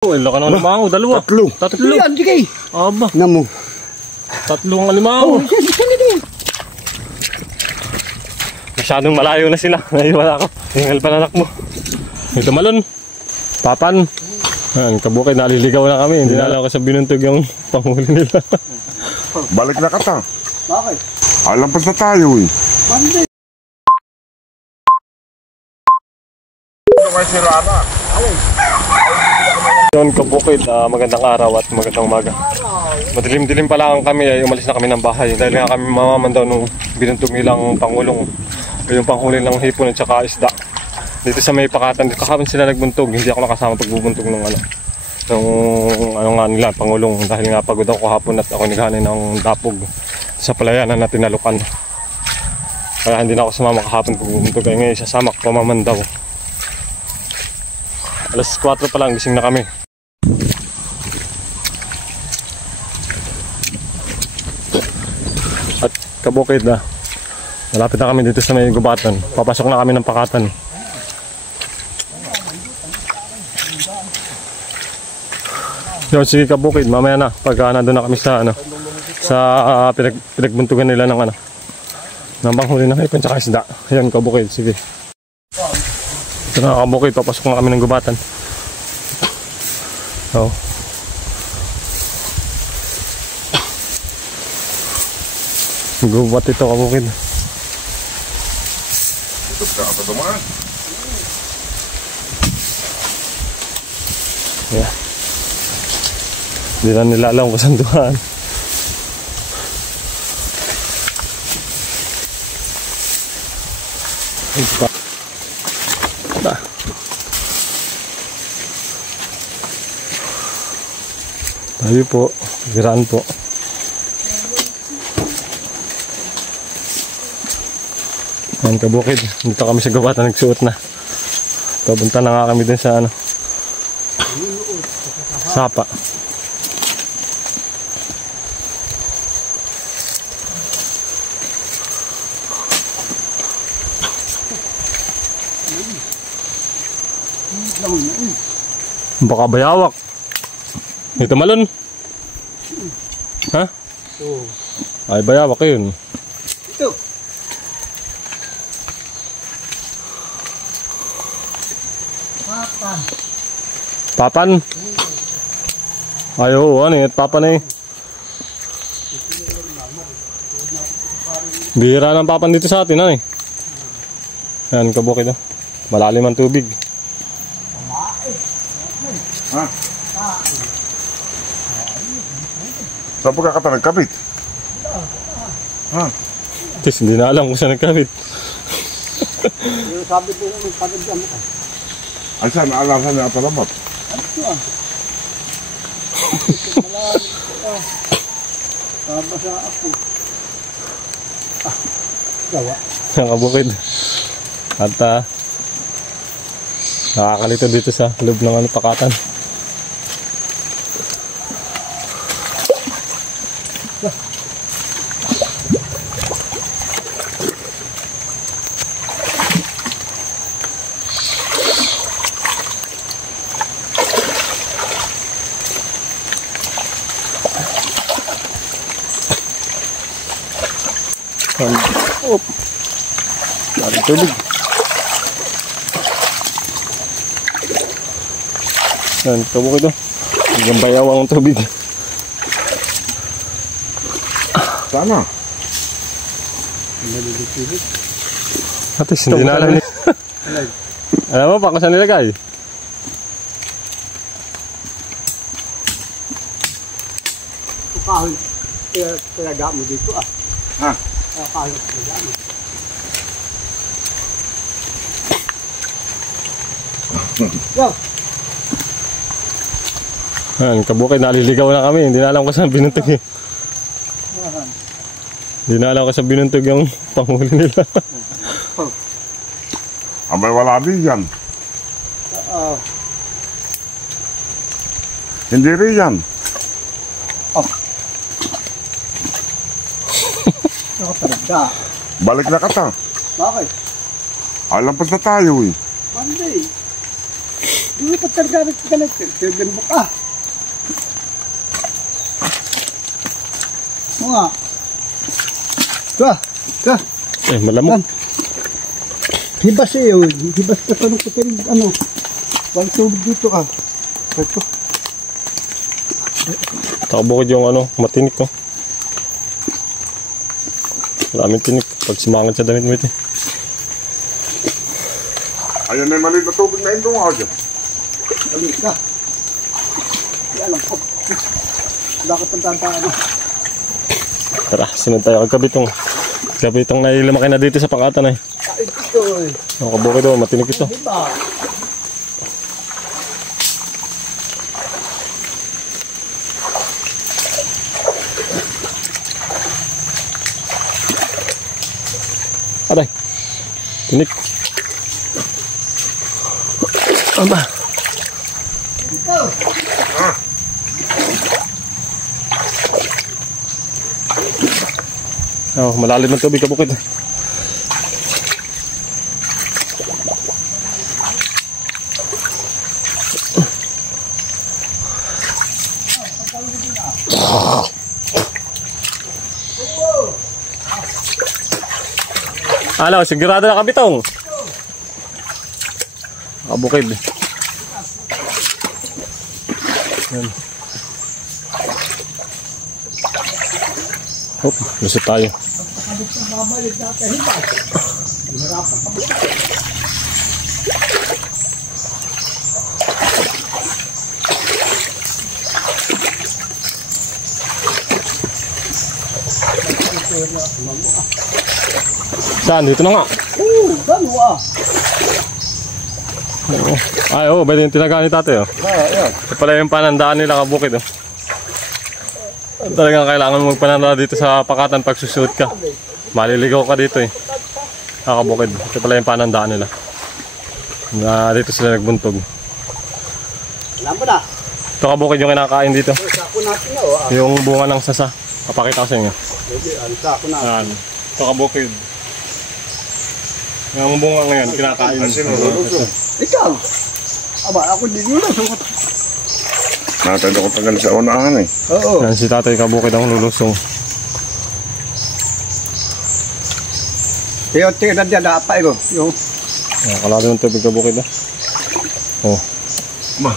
Ilo ka ng alimango, dalawa. Tatlo. Yan, sige. Aba. Namo. Tatlong alimango. Masyadong malayo na sila. Ngayon wala ka. Hingal pa anak mo. Ito malon. Papan. Ayan, kabukid, naliligaw na kami. Hindi na alam ko sa binuntog yung panghuli nila. Balik na kata. Bakit? Alampas na tayo eh. Bandi. Ito kay si Rana. Yun kabukid, magandang araw at magandang umaga. Madilim-dilim pa lang kami ay umalis na kami ng bahay. Dahil nga kami mamamandaw nung binuntog nilang pangulong. Yung panghuli ng hipon at saka isda. Dito sa may pakatan, dito kahapon sila nagbuntog. Hindi ako nakasama pagbubuntog ng nga nila, pangulong. Dahil nga pagod ako kahapon at ako naghanay ng dapog sa palayanan na tinalukan. Kaya hindi na ako sumama kahapon pagbubuntog. Kaya ngayon sasama ko pamamandaw. Alas 4 pa lang, gising na kami. At kabukid na, malapit na kami dito sa may gubatan. Papasok na kami ng pakatan. Yun, sige kabukid, mamaya na pagka nandun na kami sa pinagbuntugan nila ng ng panghuli ng hipon tsaka isda. Yun kabukid, sige. Ito na kabukid, papasok na kami ng gubatan. Oh. Gubat ito kabukid. Ito ka pa dumaan. Yeah. Hindi na nila alam kung saan dumaan. Tayo po, giraan po. Ayan kabukid, dito kami sa gabata nagsuot na. Papunta na nga kami din sa sapa. Baka bayawak. Ito malon. Ha? Oo. Ay bayawak yun. Ito. Papan. Papan? Ay oo, ano yun? Papan eh. Bihira ng papan dito sa atin, ano eh. Ayan, kabukid oh. Malalim ang tubig. Ha? Saan po kakata nagkabit? Ha? Tapos hindi na alam kung saan nagkabit. Yung sabi ko yung pagkagyan mo ka. Ay saan? Alasan na atalamat. Ano ito ah? Malalim ito ah. Kabasa ako. Gawa. Nakabukid. At nakakalito dito sa loob ng pakatan. Op. Ada tubig. Yan, kabukid ito. Hanggang bayawang ang tubig. Sana? Atis, hindi na alam niya. Alam mo pa kung saan nilagay? Kahoy. Talaga mo dito ah. Ha? Kahoy talaga mo. Yo. Yan, kabukid, naliligaw na kami. Hindi na alam kung saan binuntog yun. Hindi na alam kung saan binuntog yung panghuli nila. Abay wala din yan. Hindi rin yan. Ako talaga. Balik na kata. Bakit? Alampas na tayo eh. Bandi. Hindi pa talaga nagkalit. Tiyan mo ka. Mga. Ka. Malamok. Hibas yun. Hibas ka pa ng kutin. Walang tubig dito ah. Ito. Nakabukod yung matinik ko. Maraming tinik. Pag simangan sa damit mo ito. Ayan na yung maliit na tubig na indong ako dyan. Alis ka. Alam ko. Bakit ang tandaan mo? Tara, sinunod tayo. Kabitong nailamaki na dito sa pangatan ay. Ay, ito eh. Nakabukod doon, matinik ito. Diba? Aray, tinik. Aba. Oh, malalim ang tubig kabukid. Ano, sigurado na kabitong. Kabukid. Yan. Hop, lusot tayo. Saan? Dito na nga. Gano ah. Ay, pwede yung tinagaan ni tatay. Ayan. Ito pala yung panandaan nila kabukid. Talagang kailangan mong pananda dito sa pakatan pag susuot ka. Maliligaw ka dito eh. Kabukid. Ito pala yung panandaan nila. Na dito sila nagbuntog. Alam mo na. Ito kabukid yung kinakain dito. Sako natin na oh. Yung bunga ng sasa. Papakita ko sa inyo. Sako na. Yan. Ito kabukid. Yung bunga ngayon, kinakain. Ikaw. Aba, ako din yun. Nakatay ko tagal sa unahan eh. Oo. Yan si tatay kabukid ang lulusong. Yung tingnan dyan, naapay mo. Yung... Kalado ng tubig kabukid. Oh. Ba,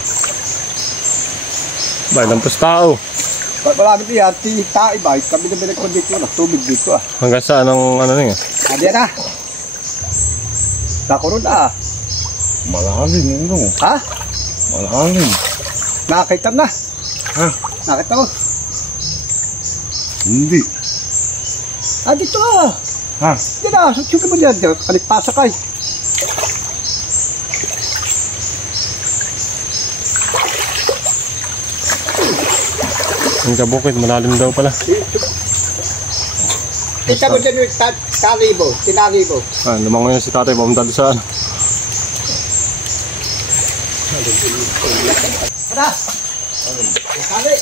lampos tao. Marami niya, tayo ba? Kami na binagpon dito na, tubig dito ah. Hanggang saan ang niya? Adi na. Nakurun na ah. Malalim indong. Ha? Malalim. Nakakita na. Ha? Nakita mo? Hindi. Ah, dito ah. Ha? Hindi na, susukin mo dyan. Kalikpasa kay. Ang kabukid, malalim daw pala. Kita mo dyan yung talibo, tinalibo. Lumangoy na si tatay, pamunta doon saan. Tara! Kali!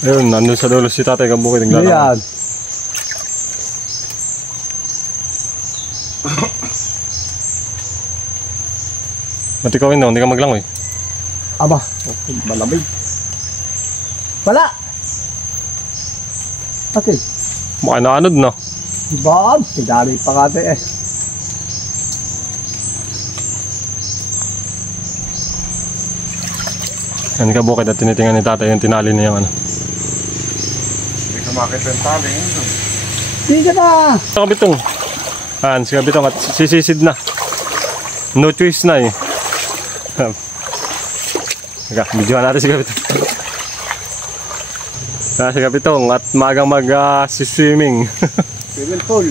Ayun, nandun sa dulo si tatay, kabukid. Ayan. Matikawin daw, hindi ka maglangoy. Aba, malamig. Wala! Okay. Mukha na anod na. Diba? Tidali pa nga eh. Yan kabukid at tinitingan ni tatay yung tinali niya yung Hindi ka makita yung taling indong. Hindi ka na! Kabitong. Si kabitong at sisisid na. No choice na eh. Videoan natin si kabitong. Si kabitong at magang mag-swimming. Swimming pool.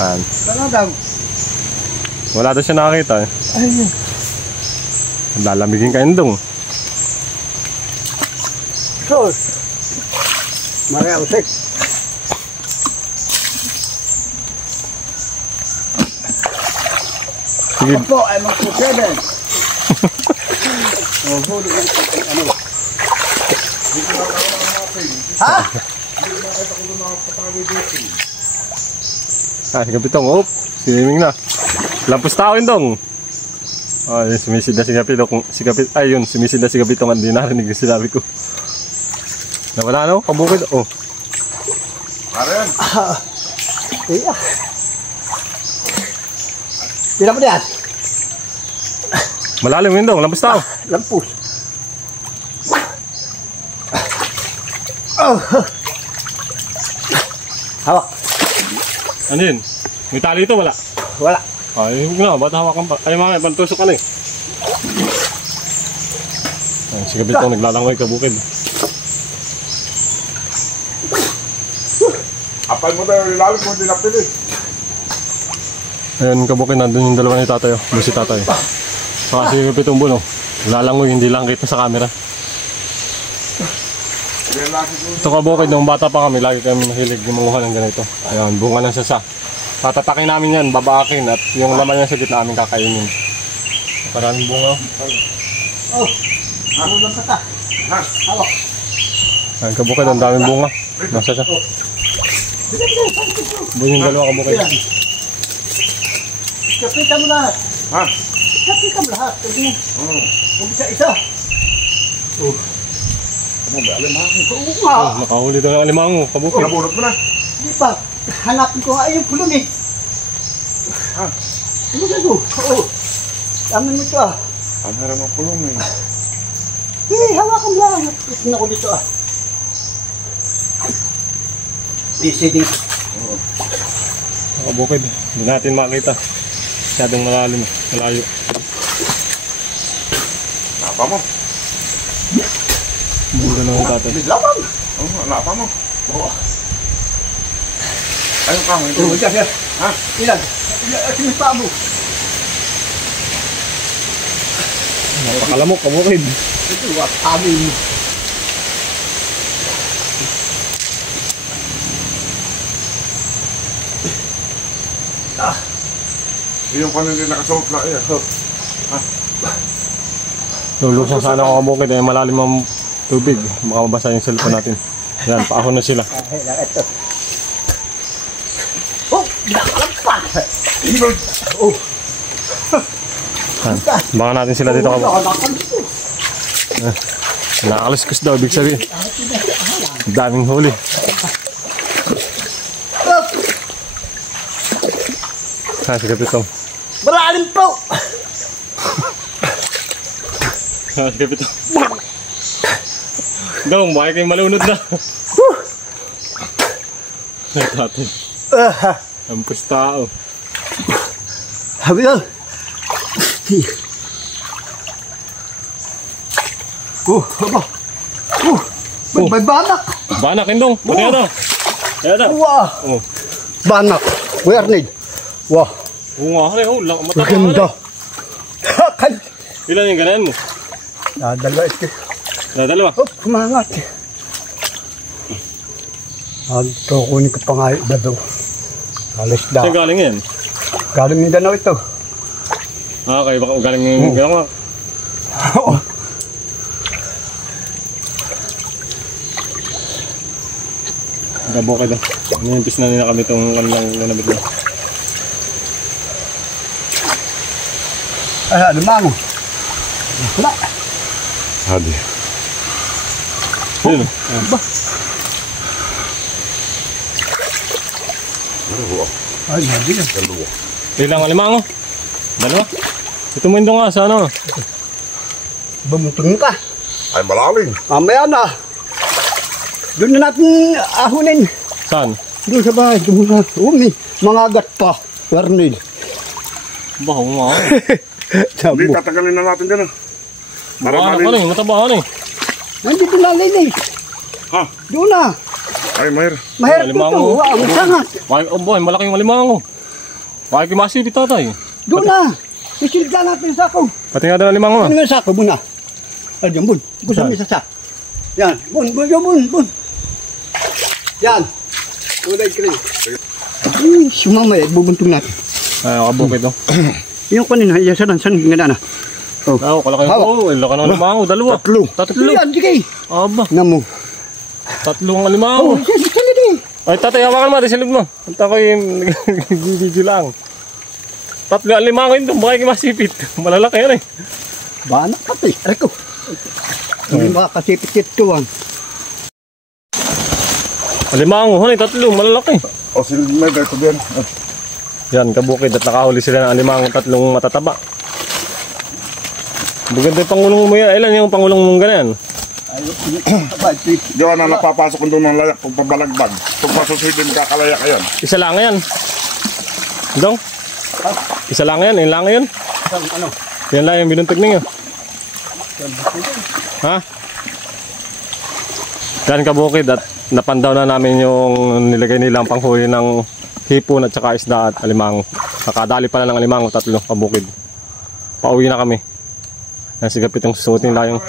Ano daw? Wala daw siya nakakita eh. Ay, Lalamigin ka indong. sos. Maria usik. Sige. Opo, ay magpusebe. Oh, huli lang ano. Ha? Ah, si Kapitong, oh. Swimming na. Lampos tao yun dong. Ay, sumisid na si Kapitong. Ayun, sumisid na si Kapitong. Hindi narinig yung sinabi ko. Nawala no? Pabukid. Oh. Karen. Iya. Tira mo diyan. Malalim yun dong. Lampos tao. Lampus. Oh. Hawak. Ano yun? May tali ito, wala? Wala. Ay, huwag na. Ba't hawakan pa? Ay, mga pantusok ka na eh. Ay, si Kapitong naglalangoy ka bukid. Apal mo tayo ilalim kung hindi napili. Ayun, kabukid, nandun yung dalawa ni tatay. Oh. Doon si tatay. Saka si Kapitong Buno. Lalangoy, hindi lang kita sa camera. Ito kabukid, nung bata pa kami, lagi kami mahilig yung manguha ng ganito. Ayun, bunga ng sasa. Tatatakin namin yan, babaakin, at yung laman niya sa gitna namin kakainin. Maraming bunga. Oh. Ano lang ka ta? Ha? Hawak. Ayun, kabukid, ang daming bunga. Nasa siya. Buong yung dalawa kabukid. Kapita mo lahat. Ha? Kapita mo lahat. Huwag isa-isa. Oh. Ano ba? Alimango. Oo nga. Nakahuli daw ng alimango, kabukid. Nabunot mo na. Di pa. Hanapin ko nga yung pulong eh. Ha? Ano ka ko? Oo. Amin mo ito ah. Ang harap ng pulong eh. Hawakan mo lang. Ito na ko dito ah. Easy dito. Kabukid, hindi natin makita. Masyadong malalim, malayo. Napa mo. Bunda na yung tatay. Laban. Oo, napa mo. Oo. Ayun ka, ito. Oo, dyan, dyan. Ha? Ilan? Sinisa mo. Napakalamok, kabukid. Ito, sabi mo. Yung kanin din nakasuot na yan. Lulusong sana ako kabukid, eh malalim ang tubig. Baka mabasa yung cellphone natin. Yan, paahon na sila. Ito. Oh, nakalampak. Oh. Yan. Baka natin sila dito kabukid. Nakalakan dito. Nakakaliskus daw, ibig sabihin. Daming huli. Ha, si Kapitong. Malalim po. Ha, si Kapitong. Dong, bakit kayong malunod na? Natin. Ang pustao. Sabi lang. Aba. May banak. Banak, Indong. Buti na. Ayan na. Wah. Oh. Banak. Where need? Wah. Oo nga, mataba ka Maganda. Ilan yung ganayan mo? Dalawa ito. Dalawa. Oh, kumangat. Kukunin ko pa nga yung iba daw. Alis daw. Saan galing yan? Galing Mindanao ito. Ah, kayo baka galing yung ganawa. Oo. Gabo ka daw. Nimpis na nila kami itong kanilang nanabit na. Ano mango? Wala. Hadi. Ayun. Ba? Ay, hindi na. Dalawa. Ilang alimango? Dalawa? Ito mo Indong nga sa ano? Bumutong ka. Ay malalim. Mamaya na. Doon na natin ahunin. Saan? Doon sa bahay. Doon sa umi. Mga agat pa. Warnil. Baho nga. Sabi Hindi, mo. tatagalin na natin dyan ah. Ano ka rin? Mataba ka rin. Nandito na linis. Ha? Doon na. Ay, Mayer. Mahirap Alimango. ito. Ang sangat. Oh boy, malaking alimango. Bakit kumasipit tatay? Doon na. Isilga natin sa ako. Pati nga daw alimango. Ano nga sa ako muna? Ayan, bun. Busan mo sa sak. Yan. Bun. Yan. Kulay green. Sumamay. Bubuntong natin. Ay, kabukid to. Yung kanina. Yan, saan nga na. Oh. Ako, kalaki Hawak. ko. Laki ng alimango. Dalawa. Tatlo. Tatlo. Yan, sige. Aba, Namo. tatlong alimango. Oh, yan. Ay, tatay, hawakan mo. Silid mo. At ako yung video lang. 3 alimango yun doon. Baka yung masipit. Malalaki yan eh. Banak pati. Aray ko. Hindi makakasipit ito ah. Alimango. Hanay, 3. Malalaki. O, silid mo, dito din. Yan, kabukid. At nakahuli sila ng alimango 3 matataba. Buganda yung pangulong mo yan. Ilan yung pangulong mong ganyan? Di ba na napapasok doon ng layak pag pabalagbag. Pag masusidin kakalayak yan. Isa lang yan. Dong? Isa lang yan. Yan lang yan. Ano? Yan lang yung binuntog ninyo. Ha? Yan kabukid at napandaw na namin yung nilagay nilang panghuli ng hipon at saka isda at alimango. Nakadali pala ng alimango 3 kabukid. Pauwi na kami. Yan sigapit yung susuotin lang yung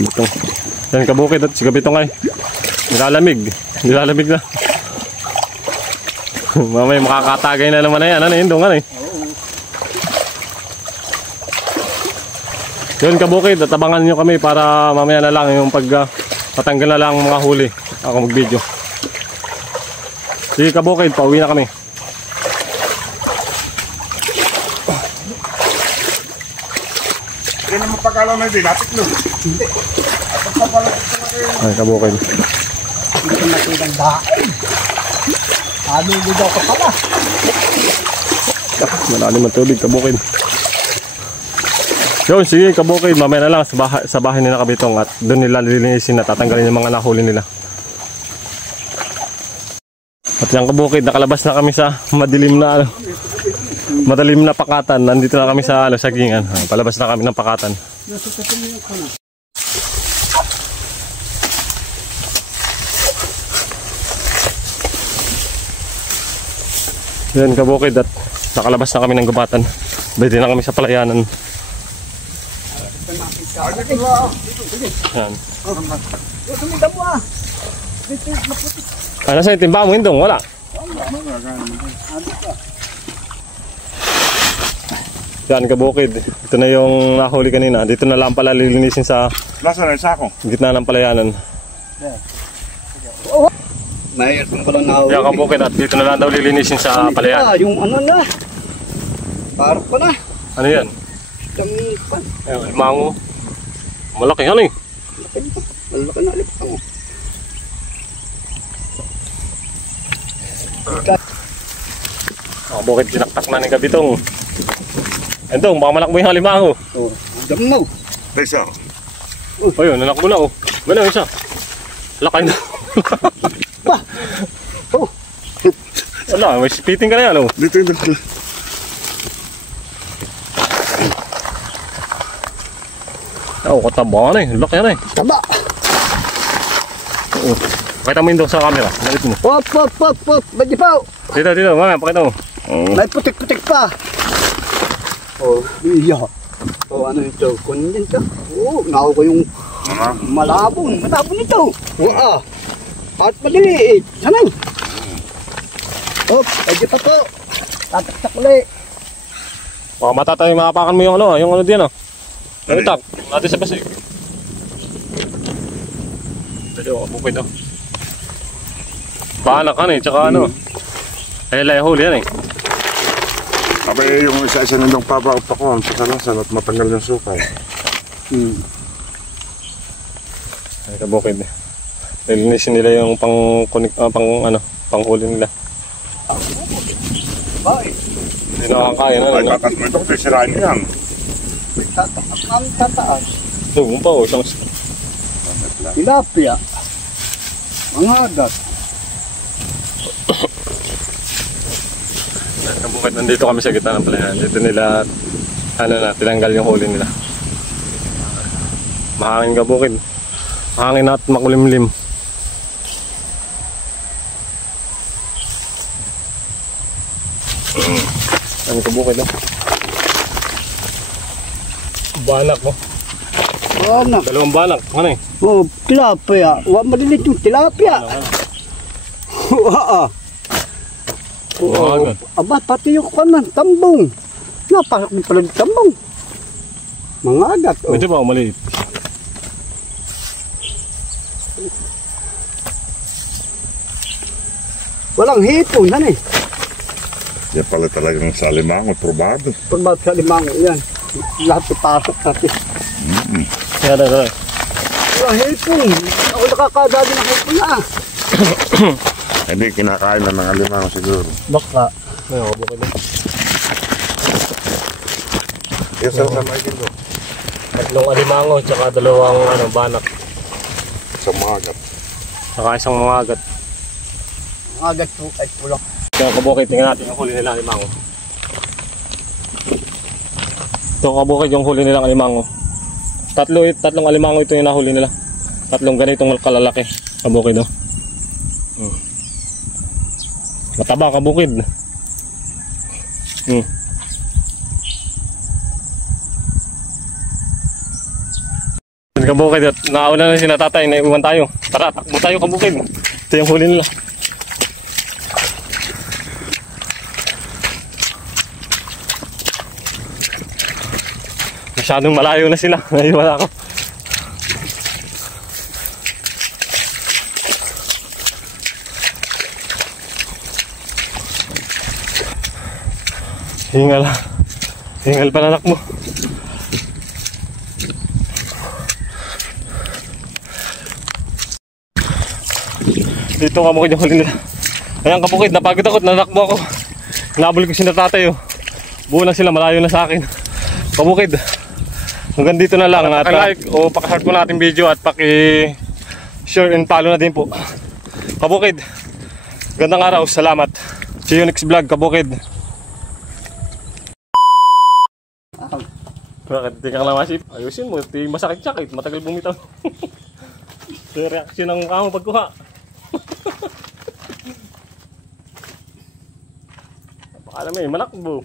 bitong. Yan kabukid at sigapitong ay nilalamig na. Mamay makakatagay na naman na yan. Ano yun doon eh. Yun kabukid at abangan nyo kami para mamaya na lang yung patanggal na lang mga huli. Ako mag video. Sige kabukid, pauwi na kami. Yan ang mapagalaw na din. Natik no. Hindi. Ay kabukid. Hindi ko natin daan. Aluligaw ka pala. Malalim ang tubig kabukid. Yun, sige kabukid, mamaya na lang sa bahay nila kabitong at doon nila lilinisin at tatanggalin yung mga nahuli nila. At yung kabukid, nakalabas na kami sa madilim na pakatan. Nandito na kami sa sagingan. Palabas na kami ng pakatan. Yan kabukid at nakalabas na kami ng gubatan. Pwede na kami sa palayanan. Yan. Ano sa timba mo indong? Wala. Yan kabukid. Ito na yung nahuli kanina. Dito na lang pala lilinisin sa Nasaan na yung sako? gitna ng palayanan. Mayroon pa lang nahuli. Yan kabukid at dito na lang daw lilinisin sa palayanan. Yung ano na. Parang pa na. Ano yan? Tamipan. Ayun, mango. Malaki yan eh. Malaki na alip ako. Kabukid, tinaktak na ng kabitong. Entong, baka malakbo yung halimango. Oh, damaw. Tesa. O yun, nalakbo na oh. Gano'n isa. Lakay na. Pa. Oh. Wala, may spitting ka na yan oh. Dito. Oo, kataba na eh. Laki yan eh. Taba. Oo. Pakita mo yun daw sa camera. Nalit mo. Pop. Badi pa. Dito, mamaya, pakita mo. May putik-putik pa. Oh, iya. Oh, ano ito? Kunin to. Oh, naku ko yung malabon. Malabon ito. Oh, at maliliit. Sanay. Oh, badi pa po. Tatak-tak ulit. Baka matatay, makapakan mo yung ano diyan oh. Ano tap? Natin sa basi. Dito, bukid oh. Paanak ka na eh, tsaka ano. Ay, huli yan eh. Abay, yung isa-isa nandang papapakuhan sa kalasan at matanggal yung sukay. Ay, kabukid eh. Nilinisin nila yung panghuli nila. Bakit? Hindi nakakaya na. Ay, tatas mo ito kasi sirain yan. Ang tataas. Ito, pa oh, isang Tilapia. Mga agat. kabukid, nandito kami sa gitna ng palayan. Dito nila, tinanggal yung huli nila. Mahangin kabukid. Mahangin at makulimlim. Ano kabukid oh. Banak oh. Banak. Dalawang banak. Ano eh? Oh, tilapia. Huwag malilit yung tilapia. Oo. Oo. Aba, pati yung kanan, tambong. Napasok din pala yung tambong. Mangagat. Oh. Medyo ba o maliit? Walang hipon, yan eh. Yan pala talagang sa alimango, probado. Pagbat sa limango, yan. Lahat ipasok natin. Yan. Walang hipon. Ako nakakadali ng hipon na. Hindi, kinakain na ng alimango siguro. Baka. Ay, ako bukid na. Yes, sir, sa Michael do. 3 alimango, tsaka 2 banak. Sa magat. Saka isang mga agat. Mangagat po ay pulang. Kaya kabukid, tingnan natin yung huli nilang alimango. Ito kabukid yung huli nilang alimango. 3 alimango ito yung nahuli nila. 3 ganitong kalalaki. Kabukid, oh. Mataba kabukid. Kabukid, at nauna na si natatay, naiwan tayo. Tara, takbo tayo kabukid. Ito yung huli nila. Masyadong malayo na sila. Naiwala ako. Hingal. Hingal pa anak mo. Dito kabukid yung huli nila. Ayan kabukid, napagod ako, nanakbo ako. Nabol ko si natatay, oh. Buo lang sila, malayo na sa akin. Kabukid. Hanggang dito na lang. At like o paki-heart po natin video at paki-share and follow na din po. Kabukid. Gandang araw, salamat. See you next vlog, kabukid. Bakit di ka lang masip? Ayusin mo, di masakit-sakit, matagal bumitaw. Yung reaksyon ng mukha mo pagkuha. Baka naman, manakbo.